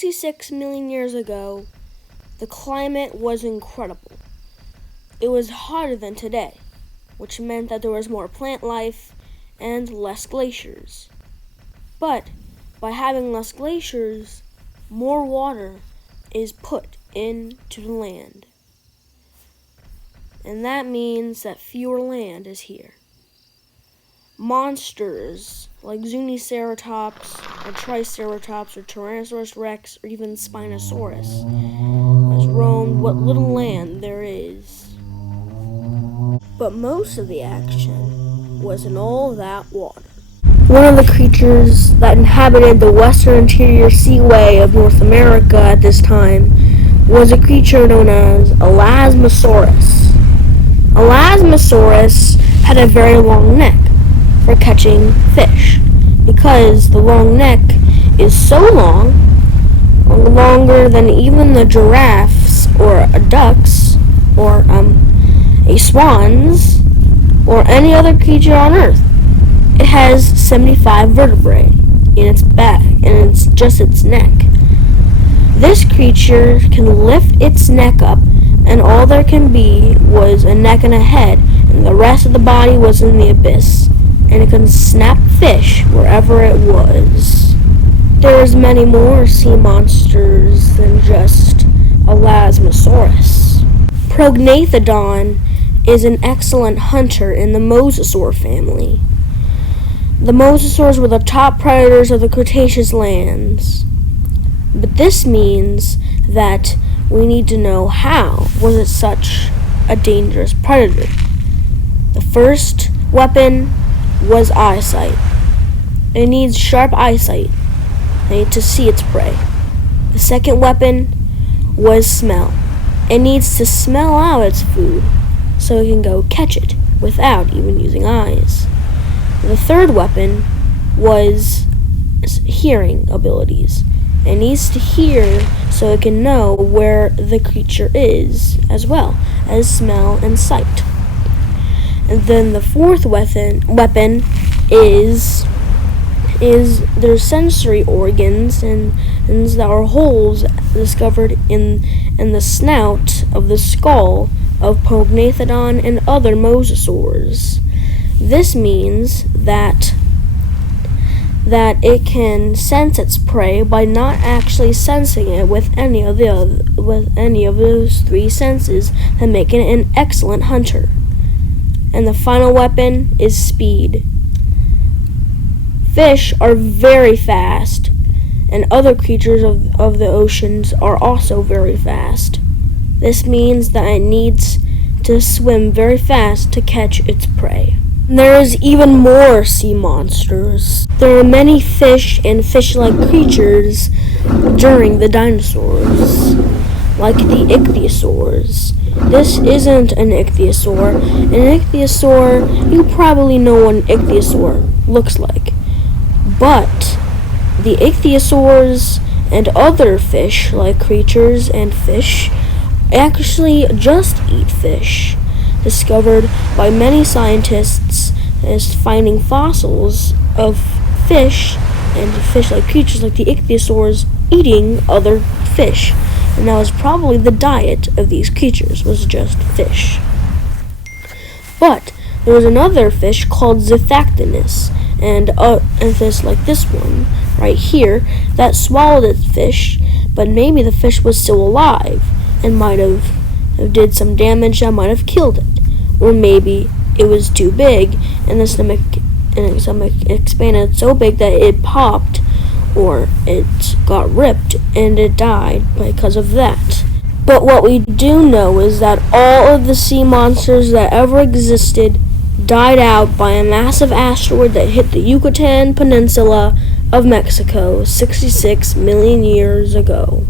66 million years ago, the climate was incredible. It was hotter than today, which meant that there was more plant life and less glaciers. But by having less glaciers, more water is put into the land. And that means that fewer land is here. Monsters like Zuniceratops or Triceratops or Tyrannosaurus rex or even Spinosaurus has roamed what little land there is. But most of the action was in all that water. One of the creatures that inhabited the western interior seaway of North America at this time was a creature known as Elasmosaurus. Elasmosaurus had a very long neck for catching fish, because the long neck is so long, longer than even the giraffes or ducks or a swans or any other creature on Earth. It has 75 vertebrae in its back, and it's just its neck. This creature can lift its neck up, and all there can be was a neck and a head, and the rest of the body was in the abyss. And it can snap fish wherever it was. There's many more sea monsters than just Elasmosaurus. Prognathodon is an excellent hunter in the mosasaur family. The mosasaurs were the top predators of the Cretaceous lands. But this means that we need to know how was it such a dangerous predator. The first weapon was eyesight. It needs sharp eyesight. It needs to see its prey. The second weapon was smell. It needs to smell out its food so it can go catch it without even using eyes. The third weapon was hearing abilities. It needs to hear so it can know where the creature is, as well as smell and sight. And then the fourth weapon is their sensory organs, and there are holes discovered in the snout of the skull of Prognathodon and other mosasaurs. This means that it can sense its prey by not actually sensing it with any of those three senses that make it an excellent hunter. And the final weapon is speed. Fish are very fast, and other creatures of the oceans are also very fast. This means that it needs to swim very fast to catch its prey. There is even more sea monsters. There are many fish and fish-like creatures during the dinosaurs, like the ichthyosaurs. This isn't an ichthyosaur. An ichthyosaur, you probably know what an ichthyosaur looks like. But the ichthyosaurs and other fish-like creatures and fish actually just eat fish, discovered by many scientists as finding fossils of fish and fish-like creatures like the ichthyosaurs eating other fish. And that was probably the diet of these creatures, was just fish. But there was another fish called Zithactinus, and fish like this one right here that swallowed its fish, but maybe the fish was still alive and might have did some damage that might have killed it, or maybe it was too big and the stomach expanded so big that it popped, or it got ripped and it died because of that. But what we do know is that all of the sea monsters that ever existed died out by a massive asteroid that hit the Yucatan Peninsula of Mexico 66 million years ago.